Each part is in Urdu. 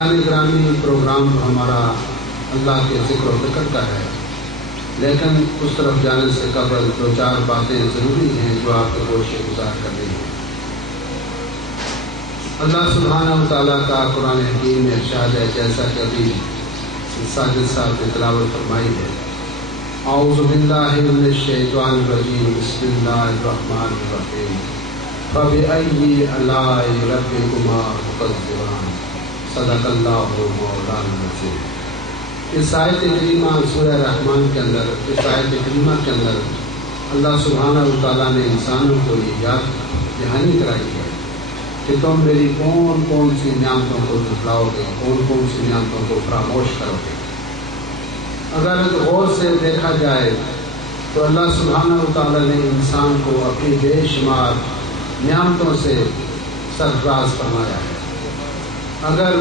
گرامی پروگرام ہمارا اللہ کے ذکر و فکر کا ہے، لیکن اس طرف جانے سے قبل دو چار باتیں ضروری ہیں جو آپ کو گوشت گزار کرنی ہیں۔ اللہ سبحانہ و تعالیٰ کا قرآن حکیم میں ارشاد ہے، جیسا کہ ابھی ساجد صاحب نے تلاوت فرمائی ہے، اعوذ باللہ من الشیطان الرجیم، بسم اللہ الرحمن الرحیم، فبأی آلاء ربکما تکذبان، صدق اللہ مولانا العظیم۔ اس آیت کریمہ سورہ رحمان کے اندر، اس آیت کریمہ کے اندر اللہ سبحانہ و تعالیٰ نے انسانوں کو یہ یاد دہانی کرائی ہے کہ تم میری کون کون سی نعمتوں کو جھٹلاؤ گے، کون کون سی نعمتوں کو فراموش کرو گے۔ اگر غور سے دیکھا جائے تو اللہ سبحانہ و تعالیٰ نے انسان کو اپنی بے شمار نعمتوں سے سرفراز فرمایا ہے۔ اگر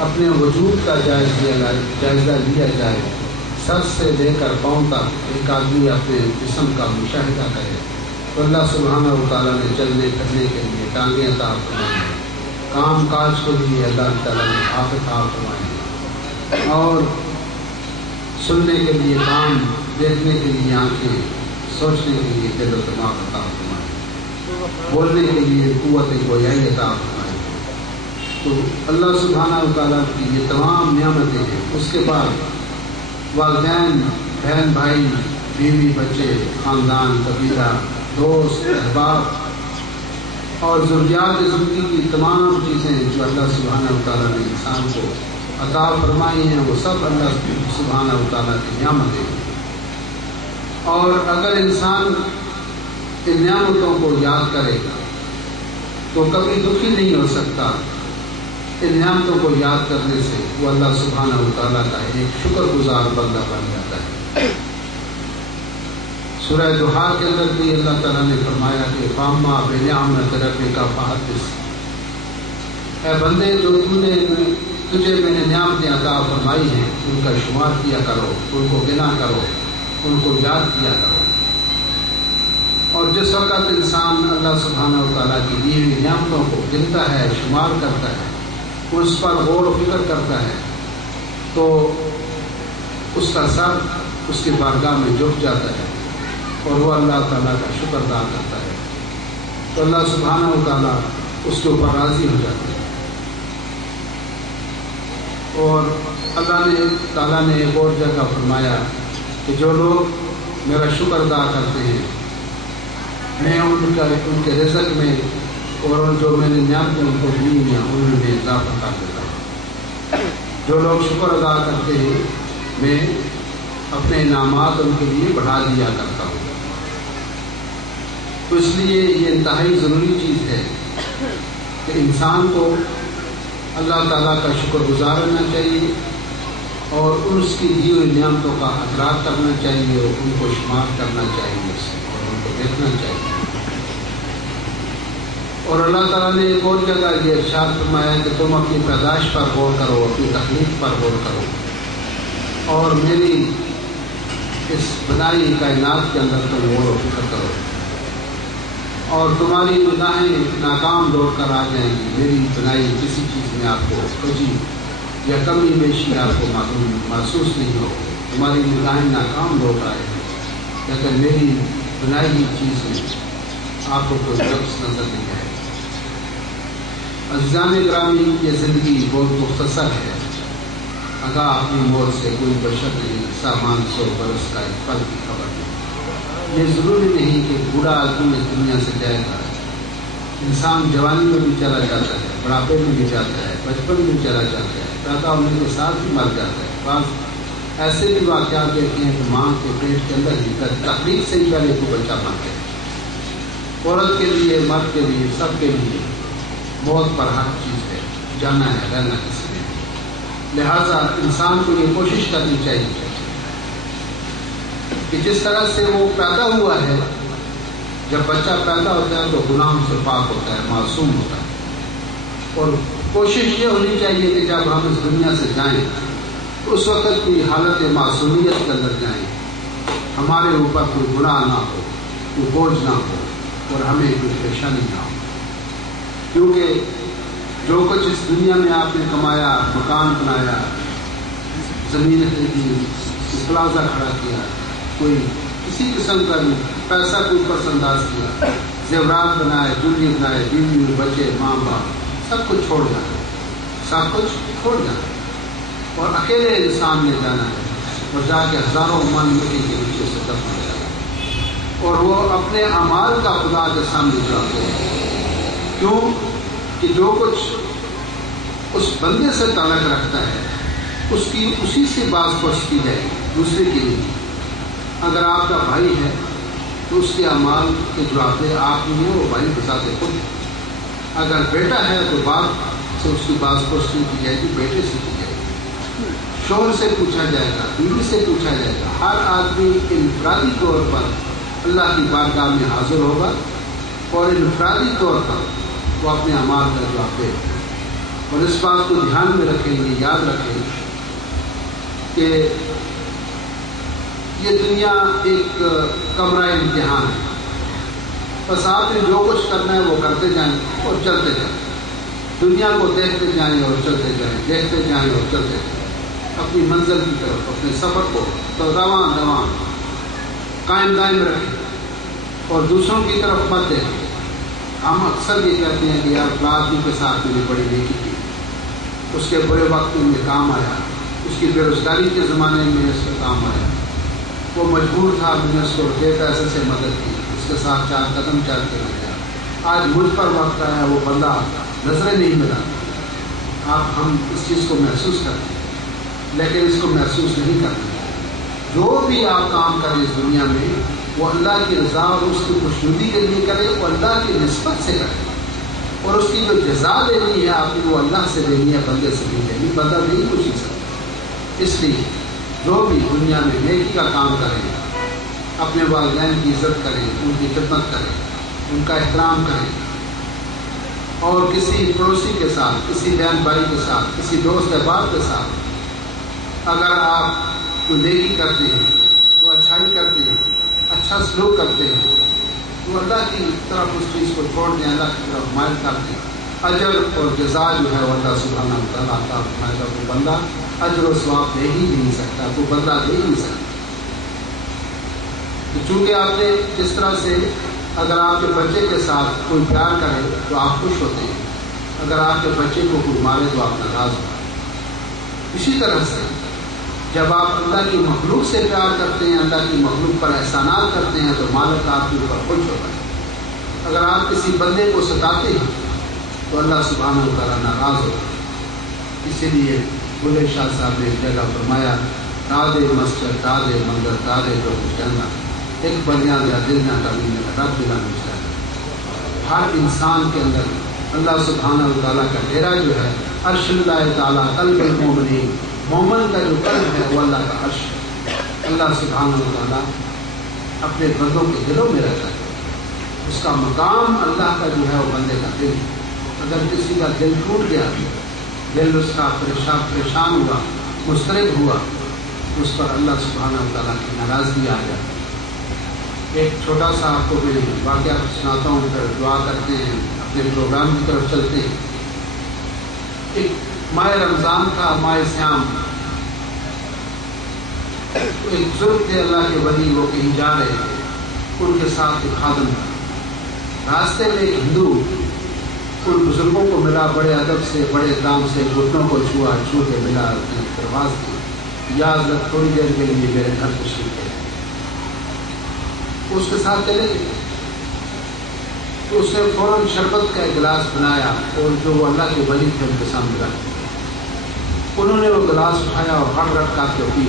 اپنے وجود کا جائزہ لیا جائے، سر سے لے کر پاؤں تک ایک آدمی اپنے جسم کا مشاہدہ کرے تو اللہ سبحانہ و تعالیٰ نے چلنے پھرنے کے لیے ٹانگیں عطا فرمائی ہیں، کام کاج کے لیے اللہ تعالیٰ نے ہاتھ عطا فرمائے ہیں، اور سننے کے لیے کان، دیکھنے کے لیے آنکھیں، سوچنے کے لیے دل و دماغ عطا فرمائے، بولنے کے لیے قوت گویائی عطا فرمائے۔ تو اللہ سبحانہ و تعالیٰ کی یہ تمام نعمتیں ہیں۔ اس کے بعد والدین، بہن بھائی، بیوی بچے، خاندان، قبیلہ، دوست، احباب اور ضروریات زندگی کی تمام چیزیں جو اللہ سبحانہ و تعالیٰ نے انسان کو عطا فرمائی ہیں، وہ سب اللہ سبحانہ و تعالیٰ کی نعمتیں ہیں۔ اور اگر انسان ان نعمتوں کو یاد کرے گا تو کبھی دکھی نہیں ہو سکتا۔ ان نعمتوں کو یاد کرنے سے وہ اللہ سبحانہ و تعالیٰ کا ایک شکر گزار بندہ بن جاتا ہے۔ سورہ دہا کے اندر بھی اللہ تعالیٰ نے فرمایا کہ فاما بنعمت ربک فحدث، اے بندے جو تجھے میں نے نعمتیں عطا فرمائی ہیں ان کا شمار کیا کرو، ان کو گنا کرو، ان کو یاد کیا کرو۔ اور جس وقت انسان اللہ سبحانہ و تعالیٰ کی دی ہوئی نعمتوں کو گنتا ہے، شمار کرتا ہے، اس پر غور و فکر کرتا ہے، تو اس کا سر اس کی بارگاہ میں جھک جاتا ہے اور وہ اللہ تعالیٰ کا شکر ادا کرتا ہے، تو اللہ سبحانہ و تعالیٰ اس کے اوپر راضی ہو جاتے ہیں۔ اور اللہ تعالیٰ نے ایک اور جگہ فرمایا کہ جو لوگ میرا شکر ادا کرتے ہیں، میں ان کے رزق میں اور جو میں نے نعمتیں ان کو دی ہیں ان میں اضافہ کر دیتا ہوں۔ جو لوگ شکر ادا کرتے ہیں میں اپنے انعامات ان کے لیے بڑھا دیا کرتا ہوں۔ تو اس لیے یہ انتہائی ضروری چیز ہے کہ انسان کو اللہ تعالیٰ کا شکر گزار ہونا چاہیے اور اس کی دی ہوئی نعمتوں کا ادراک کرنا چاہیے، اور ان کو شمار کرنا چاہیے اور ان کو دیکھنا چاہیے۔ اور اللہ تعالیٰ نے ایک اور جگہ یہ ارشاد فرمایا کہ تم اپنی پیدائش پر غور کرو، اپنی تخلیق پر غور کرو، اور میری اس بنائی کائنات کے اندر تم غور و فکر کرو، اور تمہاری نگاہیں ناکام لوٹ کر آ جائیں گی۔ میری بنائی کسی چیز میں آپ کو کجی یا کمی بیشی آپ کو محسوس نہیں ہو، تمہاری نگاہیں ناکام لوٹ آئے گی، لیکن میری بنائی ہوئی چیز میں آپ کو کوئی نقص نظر نہیں آئے۔ عزیزان گرامی، یہ زندگی بہت مختصر ہے، اگاں اپنی موت سے کوئی بشر نہیں، سامان 100 برس کا ایک پل کی خبر نہیں۔ یہ ضروری نہیں کہ بوڑھا آدمی اس دنیا سے جائے گا، انسان جوانی میں بھی چلا جاتا ہے، بڑھاپے میں بھی جاتا ہے، بچپن میں چلا جاتا ہے، پیدا ہونے کے ساتھ بھی مر جاتا ہے۔ بعض ایسے بھی واقعات دیکھتے ہیں کہ ماں کے پیٹ کے اندر ہی تخلیق سے ہی پہلے کو بچہ مر گیا۔ عورت کے لیے، مرد کے لیے، سب کے لیے موت پر حق چیز ہے، جانا ہے، رہنا کسی نے۔ لہذا انسان کو یہ کوشش کرنی چاہیے کہ جس طرح سے وہ پیدا ہوا ہے، جب بچہ پیدا ہوتا ہے تو گناہوں سے پاک ہوتا ہے، معصوم ہوتا ہے، اور کوشش یہ ہونی چاہیے کہ جب ہم اس دنیا سے جائیں تو اس وقت کی حالت معصومیت کے اندر جائیں، ہمارے اوپر کوئی گناہ نہ ہو، کوئی بوجھ نہ ہو، اور ہمیں کوئی پریشانی نہ ہو، کیونکہ جو کچھ اس دنیا میں آپ نے کمایا، مکان بنایا، زمین خریدی، پلازا کھڑا کیا، کوئی کسی قسم کا بھی پیسہ کوئی پس انداز کیا، زیورات بنائے، جولی بنائے، بیوی بچے، ماں باپ، سب کچھ چھوڑ جانا، سب کچھ چھوڑ جانا اور اکیلے انسان نے جانا ہے اور جا کے ہزاروں من مٹی کے نیچے سے دفن ہو جانا اور وہ اپنے اعمال کا خدا کے سامنے جاتے ہیں۔ کیوں کہ جو کچھ اس بندے سے تعلق رکھتا ہے اس کی اسی سے باز پرس کی جائے گی، دوسرے کی نہیں۔ اگر آپ کا بھائی ہے تو اس کے اعمال کے جواب آپ نہیں ہیں، وہ بھائی بتاتے خود۔ اگر بیٹا ہے تو باپ سے اس کی باز پرس کی جائے گی، بیٹے سے کی جائے گی، شوہر سے پوچھا جائے گا، بیوی سے پوچھا جائے گا۔ ہر آدمی انفرادی طور پر اللہ کی بارگاہ میں حاضر ہوگا اور انفرادی طور پر وہ اپنے اعمال کا جواب دے گا۔ اور اس بات کو دھیان میں رکھیں گے، یاد رکھیں گے کہ یہ دنیا ایک کمرہ امتحان ہے، بس آپ نے جو کچھ کرنا ہے وہ کرتے جائیں اور چلتے جائیں، دنیا کو دیکھتے جائیں اور چلتے جائیں، دیکھتے جائیں اور چلتے جائیں، اپنی منزل کی طرف، اپنے سفر کو تو رواں قائم دائم رکھیں اور دوسروں کی طرف مت دیکھیں۔ ہم اکثر یہ کہتے ہیں کہ یار فلاں آدمی کے ساتھ میں نے بڑی نیکی کی، اس کے برے وقت میں کام آیا، اس کی بے روزگاری کے زمانے میں اس کا کام آیا، وہ مجبور تھا، میں نے اس کو بے پیسے سے مدد کی، اس کے ساتھ 4 قدم چل کے رہ گیا، آج مجھ پر وقت آیا وہ بندہ نظریں نہیں ملا۔ ہم اس چیز کو محسوس کرتے ہیں لیکن اس کو محسوس نہیں کرتے۔ جو بھی آپ کام کریں اس دنیا میں وہ اللہ کی رضا اور اس کی خوشنودی کے لیے کریں اور اللہ کی نسبت سے کریں، اور اس کی جو جزا دینی ہے آپ نے وہ اللہ سے دینی ہے، بندے سے نہیں دینی، بندہ نہیں کچھ نہیں سکتا۔ اس لیے جو بھی دنیا میں نیکی کا کام کریں، اپنے والدین کی عزت کریں، ان کی خدمت کریں، ان کا احترام کریں، اور کسی پڑوسی کے ساتھ، کسی بہن بھائی کے ساتھ، کسی دوست احباب کے ساتھ اگر آپ کو نیکی کرتے ہیں، وہ اچھائی کرتے ہیں، اچھا سلوک کرتے ہیں، تو اللہ کی طرف اس چیز کو چھوڑ دیں، اللہ کی طرف مائل کر دیں۔ اجر اور جزا جو ہے وہ اللہ سبحانہ و تعالیٰ عطا فرمائے گا۔ وہ بندہ اجر و ثواب دے ہی نہیں سکتا، وہ بندہ دے ہی نہیں سکتا۔ چونکہ آپ نے جس طرح سے اگر آپ کے بچے کے ساتھ کوئی پیار کرے تو آپ خوش ہوتے ہیں، اگر آپ کے بچے کو کوئی مارے تو آپ ناراض ہوتے ہیں۔ اسی طرح سے جب آپ اللہ کی مخلوق سے پیار کرتے ہیں، اللہ کی مخلوق پر احسانات کرتے ہیں تو مالک آپ کے اوپر خوش ہوتا ہے۔ اگر آپ کسی بندے کو ستاتے ہیں تو اللہ سبحانہ و تعالیٰ ناراض ہوتا ہے۔ اسی لیے بلے شاہ صاحب نے ایک جگہ فرمایا، دادے مسجد دادے مندر دادے جو جنہ ایک بنیا دیا دل نہ کبھی رب دلا مجھتا ہے۔ ہر انسان کے اندر اللہ سبحانہ و تعالیٰ کا ڈیرا جو ہے، عرش اللہ تعالیٰ قلب المومنین، مومن کا جو قلب ہے وہ اللہ کا عرش ہے۔ اللہ سبحانہ و تعالیٰ اپنے بندوں کے دلوں میں رہتا ہے، اس کا مقام اللہ کا جو ہے وہ بندے کا دل ہے۔ اگر کسی کا دل ٹوٹ گیا، دل اس کا پریشان ہوا، مضطرب ہوا، اس پر اللہ سبحانہ و تعالیٰ کی ناراضگی آ جاتی ہے۔ ایک چھوٹا سا آپ کو میں واقعہ سناتا ہوں، پھر دعا کرتے ہیں، اپنے پروگرام کی طرف چلتے ہیں۔ ایک ماہ رمضان تھا، ماہ سیام، ایک بزرگ تھے اللہ کے ولی، وہ کہیں جا رہے تھے، ان کے ساتھ ایک خادم تھا۔ راستے میں ایک ہندو ان بزرگوں کو ملا، بڑے ادب سے، بڑے احترام سے گھٹنوں کو چھو کے ملا، درخواست کی، یا حضرت تھوڑی دیر کے لیے میرے گھر تشریف لے۔ اس کے ساتھ چلے گئے تو اس نے فوراً شربت کا ایک گلاس بنایا اور جو وہ اللہ کے ولی تھے ان کے سامنے رکھ دیا۔ انہوں نے وہ گلاس اٹھایا اور ہٹ رٹ کر کے پی،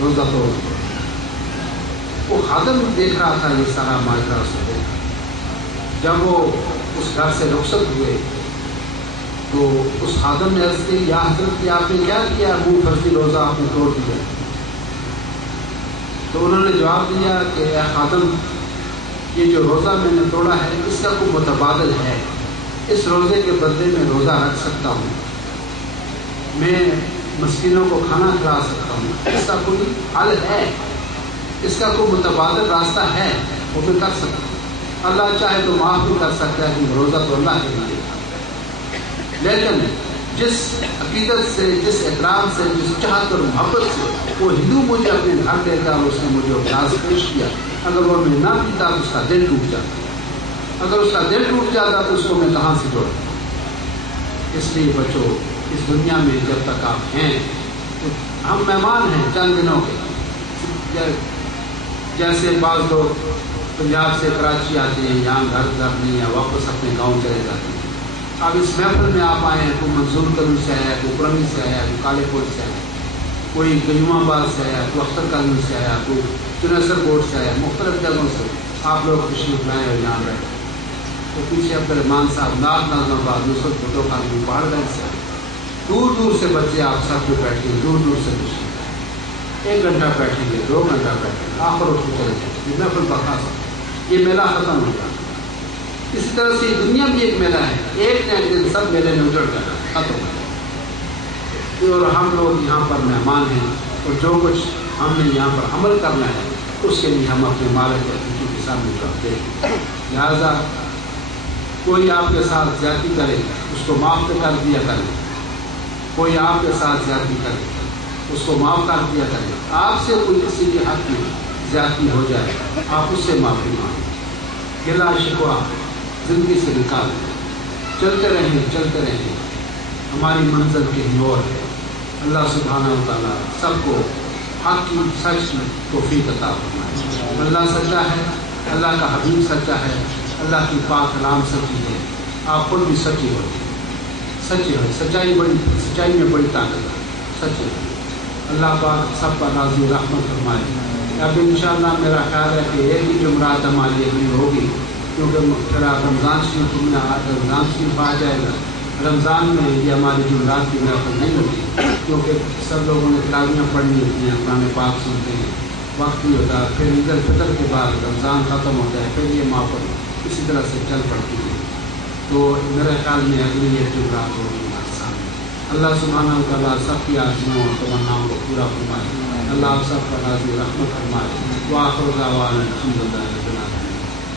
روزہ توڑ۔ وہ خادم دیکھ رہا تھا یہ سارا ماجرا، اس نے دیکھا۔ جب وہ اس گھر سے رخصت ہوئے تو اس خادم نے عرض کی، یا حضرت کہ آپ نے کیا کیا، ابو فضلی روزہ آپ نے توڑ دیا۔ تو انہوں نے جواب دیا کہ اے خادم، یہ جو روزہ میں نے توڑا ہے اس کا کوئی متبادل ہے، اس روزے کے بدلے میں روزہ رکھ سکتا ہوں، میں مسکینوں کو کھانا کھلا سکتا ہوں، اس کا کوئی حل ہے، اس کا کوئی متبادل راستہ ہے، وہ بھی کر سکتا ہوں۔ اللہ چاہے تو معاف بھی کر سکتا ہے کہ روزہ تو اللہ کے لیے، لیکن جس عقیدت سے، جس احترام سے، جس چاہت اور محبت سے وہ ہندو مجھے اپنے گھر لے کر اس نے مجھے اجلاس پیش کیا، اگر وہ میں نہ پیتا تو اس کا دل ٹوٹ جاتا، اگر اس کا دل ٹوٹ جاتا تو اس کو میں کہاں سے جوڑتا۔ اس لیے بچوں، اس دنیا میں جب تک آپ ہیں تو ہم مہمان ہیں چند دنوں کے، جیسے بعض لوگ پنجاب سے کراچی آتے ہیں، یہاں گھر نہیں ہے، واپس اپنے گاؤں چلے جاتے ہیں۔ اب اس محفل میں آپ آئے ہیں، کوئی منظور کلو سے آیا ہے، کوئی پرمی سے آیا ہے، کوئی کالے کوٹ سے آیا ہے، کوئی قیوم آباد سے آیا ہے، کوئی اختر کالونی سے آیا ہے، کوئی چنیسر کوٹ سے آیا ہے، مختلف جگہوں سے آپ لوگ تشریف لائے اور یہاں بیٹھے۔ تو پیچھے عبدالرحمان صاحب ناز ناظم آباد نصرت بھٹو خان پہاڑ گنج سے آئے، دور دور سے بچے آپ سب پہ بیٹھے، دور دور سے تشریف لائے، 1 گھنٹہ بیٹھیں گے، 2 گھنٹہ بیٹھیں گے، آخر اس کو چلے جائیں گے، محفل بخاص یہ میلہ ختم ہو جائے۔ اسی طرح سے دنیا بھی ایک میلہ ہے، ایک نہ ایک دن سب میلے میں اجڑ جانا ختم ہو جائے، اور ہم لوگ یہاں پر مہمان ہیں، اور جو کچھ ہم نے یہاں پر عمل کرنا ہے اس کے لیے ہم اپنے مالک کے کے سامنے رکھتے ہیں۔ لہٰذا کوئی آپ کے ساتھ زیادتی کرے اس کو معاف کر دیا کرے، کوئی آپ کے ساتھ زیادتی کرے اس کو معاف کر دیا کرے، آپ سے کوئی کسی کے حق میں زیادتی ہو جائے آپ اس سے معافی مانگیں، گلا شکوہ زندگی سے نکال دیں، چلتے رہیں ہماری منزل کہیں اور ہے۔ اللہ سبحانہ و تعالیٰ سب کو حق کی سچ کی توفیق عطا فرمائے۔ اللہ سچا ہے، اللہ کا حبیب سچا ہے، اللہ کی پاک کلام سچی ہے، آپ خود بھی سچی ہو، سچائی میں بڑی طاقت ہے، سچی ہے۔ اللہ پاک سب پر راضی رحمت فرمائے۔ اب انشاءاللہ میرا خیال ہے کہ ایک ہی جمعرات ہماری اگلی ہوگی، کیونکہ پھر رمضان شریف آ جائے گا۔ رمضان میں یہ ہماری جمعرات کی محفل نہیں ہوتی، کیونکہ سب لوگوں نے تلاویاں پڑھنی ہوتی ہیں، قرآن پاک سنتے ہیں، وقت بھی ہوتا ہے، پھر عید الفطر کے بعد رمضان ختم ہوتا ہے، پھر یہ محفل اسی طرح سے چل پڑتی ہے۔ تو میرے خیال میں اگلی یہ جمعرات ہوگی ہمارے سامنے۔ اللہ سبحانہ و تعالیٰ سب کی آرزوؤں اور تمناؤں کو پورا فرمائے، اللہ آپ سب پر راضی رحمت فرمائے۔ وآخر دعوانا الحمدللہ رب العالمین۔